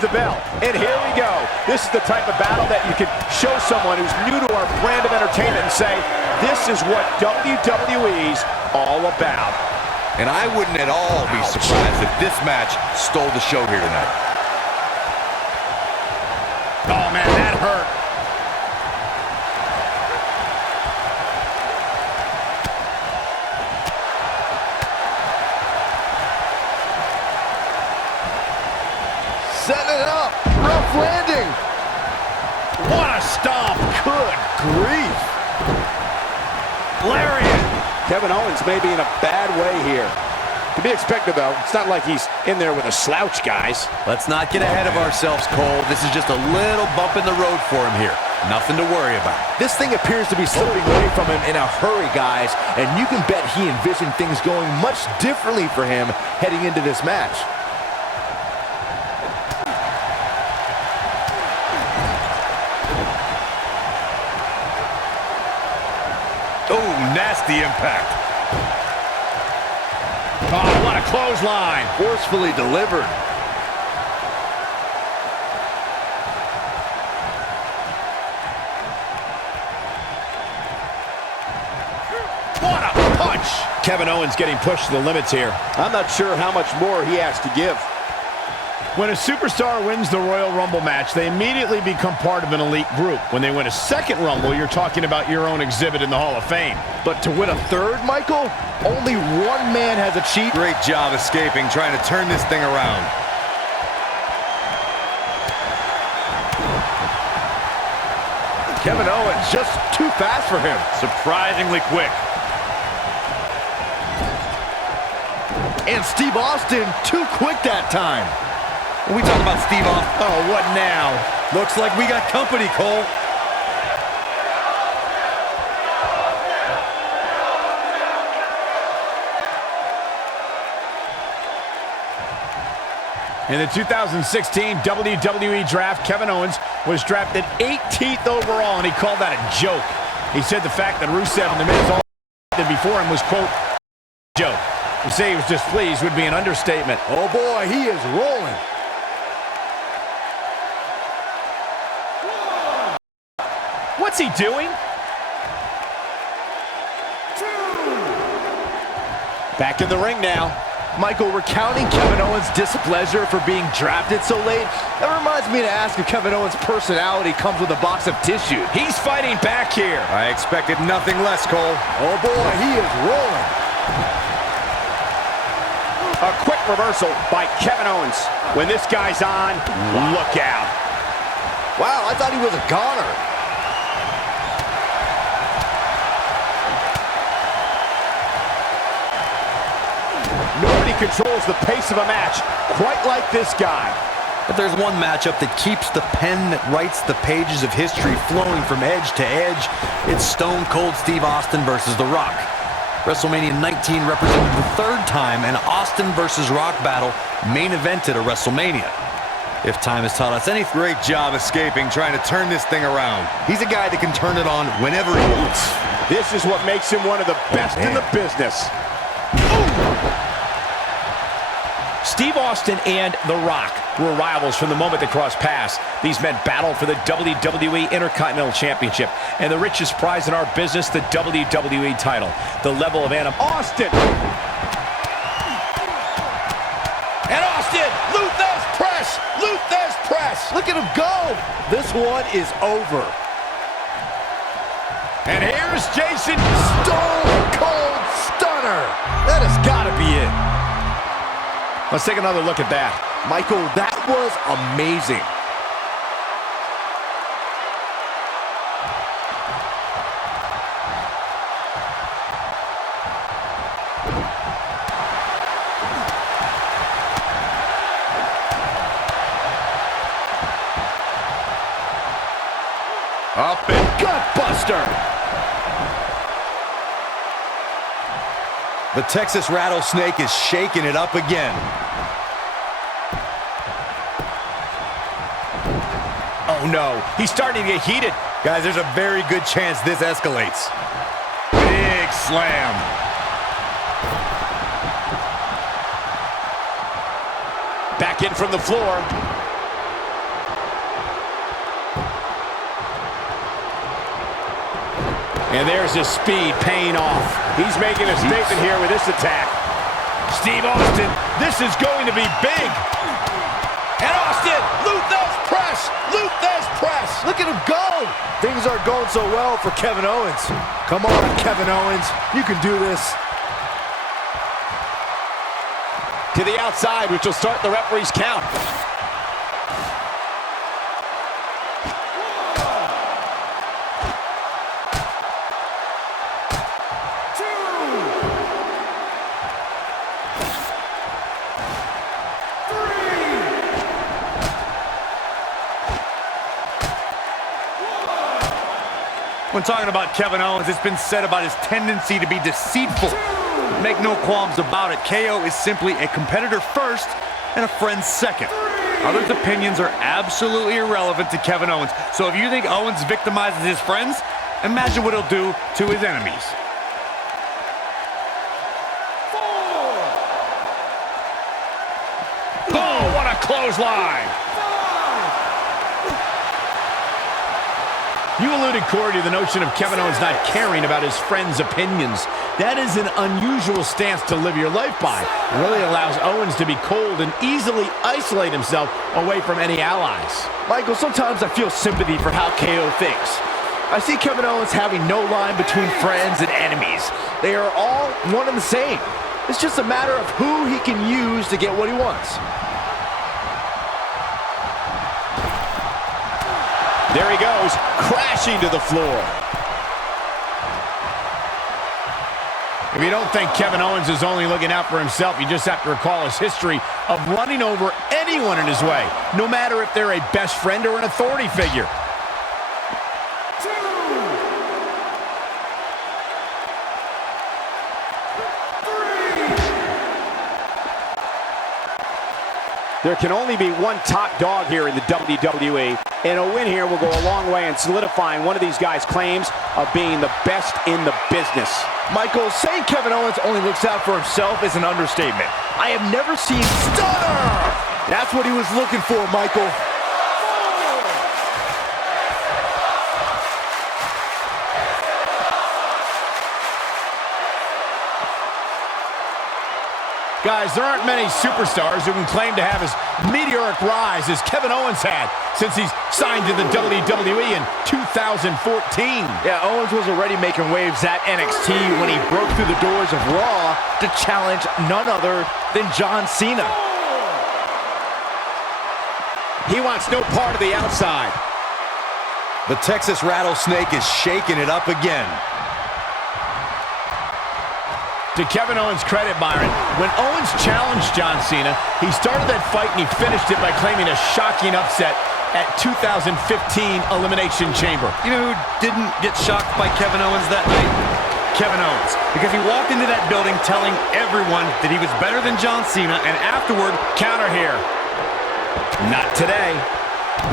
the bell, and here we go. This is the type of battle that you can show someone who's new to our brand of entertainment and say, this is what WWE's all about. And I wouldn't at all be surprised if this match stole the show here tonight. Oh man, that hurt. Setting it up. Rough landing. What a stomp. Good grief. Lariat. Kevin Owens may be in a bad way here. To be expected, though. It's not like he's in there with a slouch, guys. Let's not get ahead of ourselves, Cole. This is just a little bump in the road for him here. Nothing to worry about. This thing appears to be slipping away from him in a hurry, guys. And you can bet he envisioned things going much differently for him heading into this match. Oh, nasty impact. Oh, what a clothesline. Forcefully delivered. What a punch. Kevin Owens getting pushed to the limits here. I'm not sure how much more he has to give. When a superstar wins the Royal Rumble match, they immediately become part of an elite group. When they win a second Rumble, you're talking about your own exhibit in the Hall of Fame. But to win a third, Michael, only one man has achieved. Great job escaping, trying to turn this thing around. Kevin Owens just too fast for him. Surprisingly quick. And Steve Austin too quick that time. We talking about Steve Austin. Oh, what now? Looks like we got company, Cole. In the 2016 WWE Draft, Kevin Owens was drafted 18th overall, and he called that a joke. He said the fact that Rusev and the Miz all before him was, quote, joke. To say he was displeased would be an understatement. Oh boy, he is rolling. What's he doing? Back in the ring now. Michael, recounting Kevin Owens' displeasure for being drafted so late, that reminds me to ask if Kevin Owens' personality comes with a box of tissue. He's fighting back here. I expected nothing less, Cole. Oh boy, he is rolling. A quick reversal by Kevin Owens. When this guy's on, look out. Wow, I thought he was a goner. Nobody controls the pace of a match quite like this guy. But there's one matchup that keeps the pen that writes the pages of history flowing from edge to edge. It's Stone Cold Steve Austin versus The Rock. WrestleMania 19 represented the third time an Austin versus Rock battle main evented a WrestleMania. If time has taught us any great job escaping, trying to turn this thing around. He's a guy that can turn it on whenever he wants. This is what makes him one of the best in the business. Steve Austin and The Rock were rivals from the moment they crossed paths. These men battled for the WWE Intercontinental Championship and the richest prize in our business, the WWE title. The level of Austin! And Austin! Luther's press! Luther's press! Look at him go! This one is over. And here's Jason. Stone Cold Stunner! That has got to be it. Let's take another look at that. Michael, that was amazing. Up and gutbuster. The Texas Rattlesnake is shaking it up again. Oh no, he's starting to get heated. Guys, there's a very good chance this escalates. Big slam. Back in from the floor. And there's his speed paying off. He's making a statement here with this attack. Steve Austin, this is going to be big. And Austin, Luthez press, Luthez press. Look at him go. Things aren't going so well for Kevin Owens. Come on, Kevin Owens. You can do this. To the outside, which will start the referee's count. When talking about Kevin Owens, it's been said about his tendency to be deceitful. Make no qualms about it. KO is simply a competitor first and a friend second. Others' opinions are absolutely irrelevant to Kevin Owens. So if you think Owens victimizes his friends, imagine what he'll do to his enemies. Oh, what a clothesline! You alluded, Corey, to the notion of Kevin Owens not caring about his friends' opinions. That is an unusual stance to live your life by. It really allows Owens to be cold and easily isolate himself away from any allies. Michael, sometimes I feel sympathy for how KO thinks. I see Kevin Owens having no line between friends and enemies. They are all one and the same. It's just a matter of who he can use to get what he wants. There he goes, crashing to the floor. If you don't think Kevin Owens is only looking out for himself, you just have to recall his history of running over anyone in his way, no matter if they're a best friend or an authority figure. There can only be one top dog here in the WWE, and a win here will go a long way in solidifying one of these guys' claims of being the best in the business. Michael, saying Kevin Owens only looks out for himself is an understatement. I have never seen stunner. That's what he was looking for, Michael. Guys, there aren't many superstars who can claim to have as meteoric rise as Kevin Owens had since he's signed to the WWE in 2014. Yeah, Owens was already making waves at NXT when he broke through the doors of Raw to challenge none other than John Cena. He wants no part of the outside. The Texas Rattlesnake is shaking it up again. To Kevin Owens' credit, Byron, when Owens challenged John Cena, he started that fight and he finished it by claiming a shocking upset at 2015 Elimination Chamber. You know who didn't get shocked by Kevin Owens that night? Kevin Owens. Because he walked into that building telling everyone that he was better than John Cena, and afterward, counter here. Not today.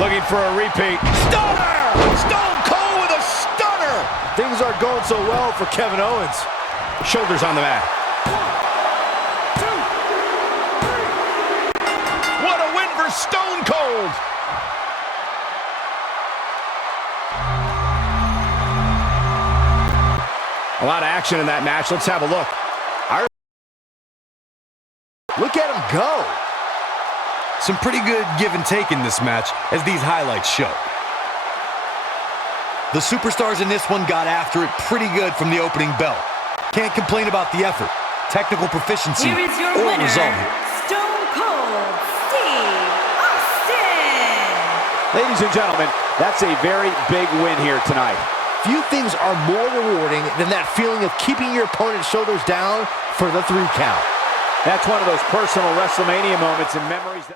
Looking for a repeat. Stunner! Stone Cold with a stunner! Things aren't going so well for Kevin Owens. Shoulders on the mat. 1, 2, 3. What a win for Stone Cold! A lot of action in that match. Let's have a look. Look at him go. Some pretty good give and take in this match, as these highlights show. The superstars in this one got after it pretty good from the opening bell. Can't complain about the effort, technical proficiency, Here is your or winner, result. Stone Cold Steve Austin. Ladies and gentlemen, that's a very big win here tonight. Few things are more rewarding than that feeling of keeping your opponent's shoulders down for the 3 count. That's one of those personal WrestleMania moments and memories that